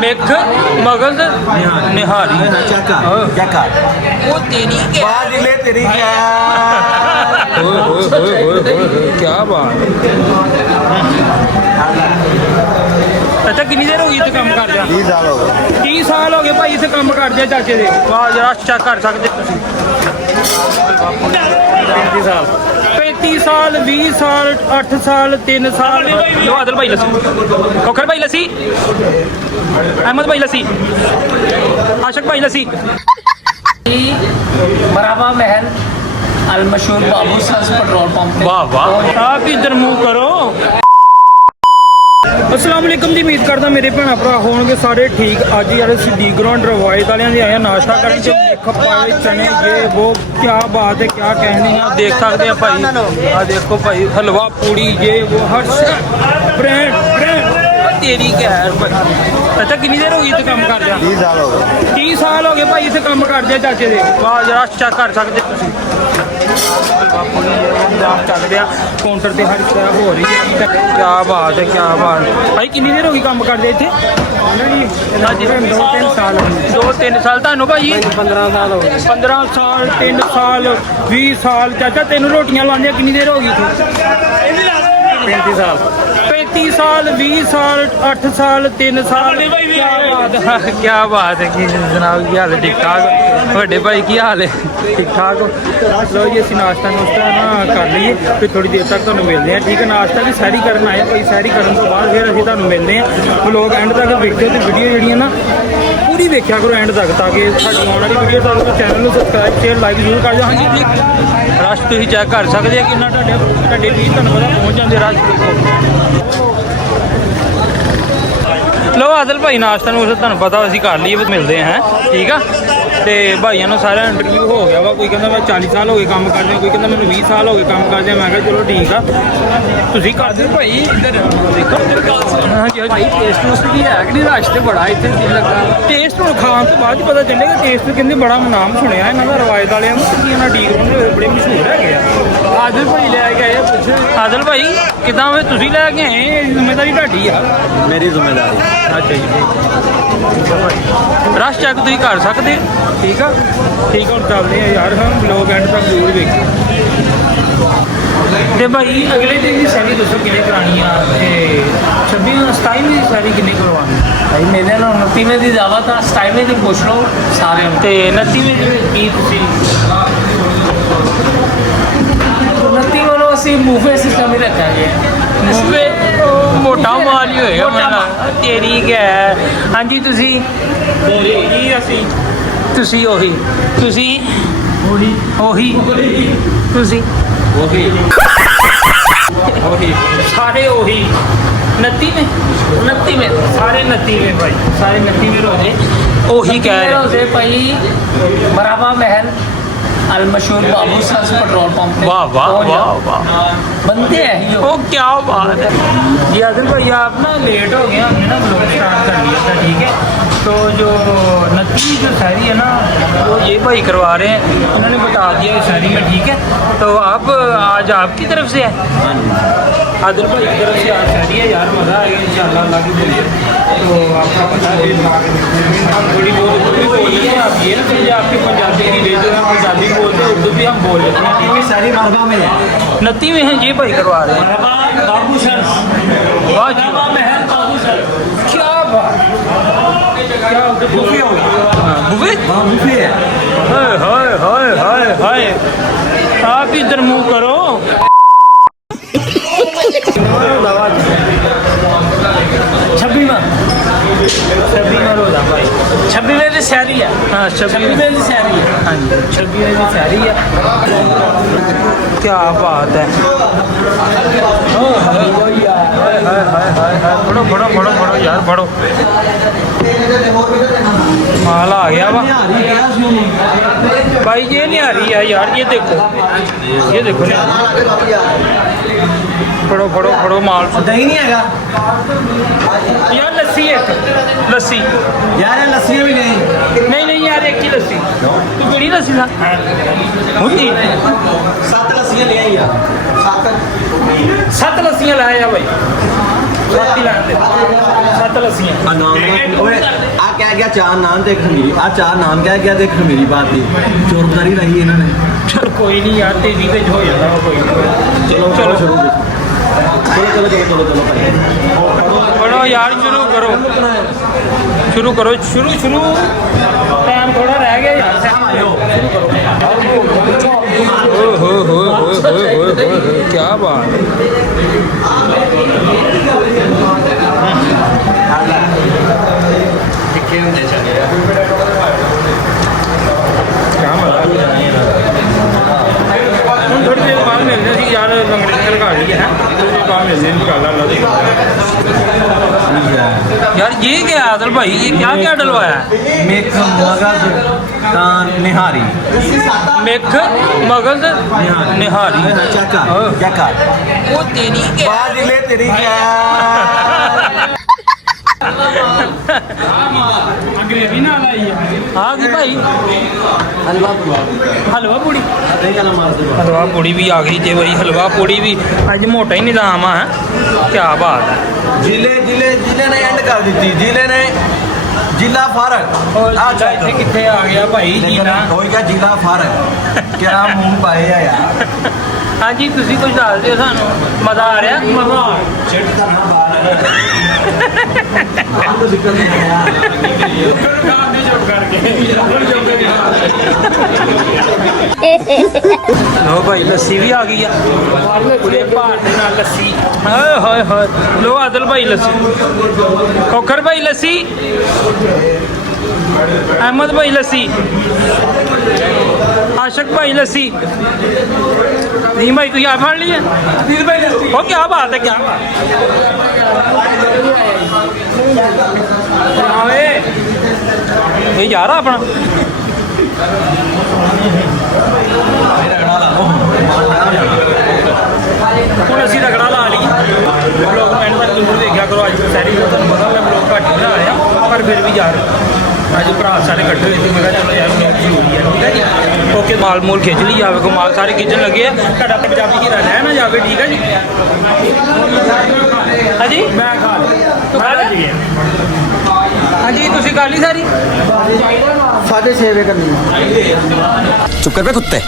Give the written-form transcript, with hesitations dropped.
ਮਿੱਖ ਮਗਜ਼ ਨਿਹਾਰੀ वो तेरी क्या तेरी क्या क्या बात ਅੱਛਾ ਕਿੰਨੀ ਦੇਰ ਹੋ ਗਈ ਇੱਥੇ ਕੰਮ ਕਰਦਿਆਂ 30 साल हो गए 30 ਸਾਲ ਹੋ ਗਏ ਭਾਈ ਇੱਥੇ ਕੰਮ ਕਰਦੇ ਚਾਚੇ ਦੇ ਵਾਹ ਜਰਾ ਚੈੱਕ ਕਰ ਸਕਦੇ ਤੁਸੀਂ 35 ਸਾਲ 35 ਸਾਲ 20 ਸਾਲ 8 ਸਾਲ 3 ਸਾਲ ਲੋ ਆਦਲ ਭਾਈ ਲੱਸੀ ਕੋਖਰ ਭਾਈ ਲੱਸੀ ਅਹਿਮਦ ਭਾਈ ਲੱਸੀ ਆਸ਼ਕ ਭਾਈ ਲੱਸੀ मराबा महल अल मशहूर बाबू सल्स पेट्रोल पंप वाह वाह आप इधर मुंह करो अस्सलाम वालेकुम जी उम्मीद करदा मेरे भैन भरा होणगे सारे ठीक अज यार सिद्दीक ग्राउंड रवायत वालियां दे आया नाश्ता करन च खपाए चने ये वो क्या बात है क्या कहने हैं देख सकते हैं भाई आ देखो भाई हलवा पूड़ी ये वो हर ब्रांड ब्रांड तेरी क्या है भाई अच्छा कितनी देर हो गई इत्थे काम करदे 30 साल हो गए 30 साल हो गए भाई इत्थे काम करदे चाचे दे वाह जरा चेक कर सकदे तुसीं चल रहा काउंटर से हर तरह हो रही है क्या बात है क्या बात भाई कितनी देर होगी काम करते इतने 2-3 साल 2-3 साल तुहानू भाई 15 साल हो गए 15 साल 3 साल 20 साल चाचा तेन रोटियां लाने कितनी देर होगी 35 साल 35 साल 20 साल 8 साल 3 साल क्या बात है कि जनाब की हाल है ठीक ठाक बड़े भाई की हाल है ठीक ठाक लो जी असं नाश्ता नुश्ता ना कर लीए फिर थोड़ी देर तक तुहानू मिलते हैं ठीक है नाश्ता भी सैरी करन आए भाई सैरी करन तो बाद फिर असीं तुहानू मिलते हैं लोग एंड तक देखते तो वीडियो जिहड़ियां ना पूरी देखा करो एंड तक ताकि साडी आउण वाली वीडियो तुहानू चैनल नू सबसक्राइब शेयर लाइक जरूर कर दिओ हाँ जी ठीक रश तुसीं चैक कर सकदे कि किन्ना तुहाडे वीर तुहानू पता पहुँच जांदे रश देखो लो आदल भाई नाश्ता तुहानू पता असीं कर लईए मिलते हैं ठीक है तो भाइयों ने सारा इंटरव्यू हो गया वा कोई कहता मैं 40 साल हो गए काम करदे कोई कहता मैंने 20 साल हो गए काम करदे मैं कहा चलो ठीक आ तुसीं कर दिओ भाई इधर देखो हाँ जी भाई टेस्ट टूस्ट भी है कि रश तो बड़ा इत्थे दिल लगा टेस्ट हुण खाण तो बाद पता चलेगा टेस्ट कहते बड़ा नाम सुनिया इन्हां दा रवायत वालियां दा कि इन्हां डी ग्राउंड बड़े मशहूर है आदल भाई लैके आए पुछ आदल भाई किदां वे तुसीं लैके आए जिम्मेदारी तुहाडी आ मेरी जिम्मेदारी अच्छा जी रश चेक तुसीं कर सकदे ठीक है ठीक है चलते हैं यार हम ब्लॉग एंड तक जरूर देखिए तो भाई अगले दिन की सैरी दसो किन्ने करानी है 26-27 की सैरी किन्ने करवानी भाई मेरे ना 29वें की जावा था 27वें की पुछ लो सारे तो 29वें की तुसीं 29 वालों ਅਸੀਂ ਬੂਫੇ ਸਿਸਟਮ ਹੀ ਰੱਖਾਂਗੇ ਬੂਫੇ ਮੋਟਾ ਮਾਲ ਹੀ ਹੋਏਗਾ ਮੇਰਾ ਤੇਰੀ क्या है हाँ जी ਤੁਸੀਂ ਉਹੀ ਅਸੀਂ ਤੁਸੀਂ ਉਹੀ ਤੁਸੀਂ ਉਹੀ ਤੁਸੀਂ ਉਹੀ ਸਾਰੇ ਉਹੀ 29 में सारे 29 में भाई सारे 29 में रोजे ਉਹੀ ਕਹਿ ਰਹੇ रोजे भाई मराबा महल अल मशहूर बाबू सल्स पेट्रोल पंप वाह वाह वाह वाह बनते हैं ही ओ क्या बात है जी आदिल भाई आप ना लेट हो गए हमने ना ब्लॉग स्टार्ट कर लिया था ठीक है तो जो नती जो शहरी है ना वो ये भाई करवा रहे हैं उन्होंने बता दिया इस शहरी में ठीक है तो आप आज आपकी तरफ से है आदिल भाई की तरफ से आज शहरी है यार मज़ा आएगा इंशाल्लाह अल्लाह की बोलिए तो आपका पता है थोड़ी बहुत उर्दू भी बोलिए आप ये ना समझे आपके पंजाबी की बेजो हम पंजाबी बोलते हैं उर्दू भी हम बोल लेते हैं ठीक है सारी मार्गा में है 29 में है ये भाई करवा रहे हैं बाबू सल्स वाह जी वाह। महल बाबू सल्स क्या बात क्या बुफे हो गया बुफे बुफे है हाय हाय हाय हाय हाय आप इधर मुंह करो भाई 26वें की सैरी है हाँ 26वें की सैरी है हाँ जी 26 की सैरी है क्या बात है बड़ो बड़ो बड़ो बड़ो यार बड़ो माल आ गया वा भाई ये नहीं आ रही है यार ये देखो बड़ो बड़ो बड़ो माल दही नहीं है यार लस्सी एक लस्सी यार लस्सी भी नहीं यार एक ही लस्सी तू बड़ी लस्सी था होती 7 लस्सियां ले आई यार 7 लस्सियां लाया भाई 7 ਹੀ ਲੈਣ ਦੇ 7 ਲੱਸੀਆਂ ਆ ਨਾਮ ਓਏ ਆ ਕਹਿ ਗਿਆ ਚਾਰ ਨਾਮ ਤੇ ਖਮੀਰੀ ਆ ਚਾਰ ਨਾਮ ਕਹਿ ਗਿਆ ਤੇ ਖਮੀਰੀ ਬਾਤ ਦੀ ਚੋਰਬਦਾਰੀ ਰਹੀ ਇਹਨਾਂ ਨੇ ਚਲ ਕੋਈ ਨਹੀਂ ਯਾਰ ਤੇਜ਼ੀ ਤੇ ਹੋ ਜਾਂਦਾ ਵਾ ਕੋਈ ਨਹੀਂ ਚਲੋ ਚਲੋ ਸ਼ੁਰੂ ਚਲੋ ਪੜੋ ਯਾਰ ਸ਼ੁਰੂ ਕਰੋ ਸ਼ੁਰੂ ਟਾਈਮ ਥੋੜਾ ਰਹਿ ਗਿਆ ਯਾਰ ਸ਼ੁਰੂ ਕਰੋ ਹੋ ਕੀ ਬਾਤ ਟਿੱਕੇ ਹੁੰਦੇ ਚੱਲੇ क्या मजा हम थोड़ी देर बाद मिलने से यार लंगड़े से लगा लिए हैं थोड़ी देर बाद मिलने निकाला यार ये क्या है अदल भाई ये क्या डलवाया है मेख मगज कान निहारी मिख मगज निहारी चाका वो तेरी क्या बाज ले तेरी क्या अंग्रेजी ना आई है हाँ जी भाई हलवा पूड़ी हलवा पूड़ी भी आ गई थे भाई हलवा पूड़ी भी अज मोटा ही निजाम है क्या बात है जिले ने एंड कर दी जिले ने जिला फारक अच्छा इतने कितने आ गया भाई जीना हो गया जिला फारक क्या मुंह पाए है यार हाँ जी तुसी कुछ दस दियो सानू मजा आ रहा लो भाई लस्सी भी आ गई है पूरे भार दे नाल लस्सी हाय हाय हाय लो आदल भाई लस्सी खोखर भाई लस्सी अहमद भाई लस्सी आशक भाई लस्सी नहीं भाई तू यहाँ फाड़ लिया हो क्या बात है क्या ये जा रहा अपना ਹੁਣ ਅਸੀਂ ਰਗੜਾ ਲਾ ਲਈ ਬਲੌਗ ਮੈਂ ਤੱਕ ਜ਼ਰੂਰ ਦੇਖਿਆ ਕਰੋ ਅੱਜ ਸਾਰੀ ਤੁਹਾਨੂੰ ਪਤਾ ਮੈਂ ਬਲੌਗ ਘੱਟ ਹੀ ਬਣਾਇਆ ਪਰ ਫਿਰ ਵੀ ਯਾਰ ਅੱਜ ਭਰਾ ਸਾਰੇ ਇਕੱਠੇ ਹੋਏ ਸੀ ਮੈਂ ਕਿਹਾ ਚਲੋ ਯਾਰ ਮੇਰੀ ਜ਼ਰੂਰੀ ਹੈ ਠੀਕ ਹੈ ਜੀ ਓਕੇ ਮਾਲ ਮੂਲ ਖਿੱਚ ਲਈ ਜਾਵੇ ਕੋ ਮਾਲ ਸਾਰੇ ਖਿੱਚਣ ਲੱਗੇ ਆ ਤੁਹਾਡਾ ਪੰਜਾਬੀ ਹੀਰਾ ਰਹਿ ਨਾ ਜਾਵੇ ਠੀਕ ਹੈ ਜੀ ਹਾਂਜੀ ਮੈਂ ਖਾ ਲਿਆ ਤੂੰ ਖਾ ਲਿਆ ਹਾਂਜੀ ਤੁਸੀਂ ਖਾ ਲਈ ਸਾਰੀ 6:30 ਵਜੇ ਕਰਨੀ चुप कर बे कुत्ते।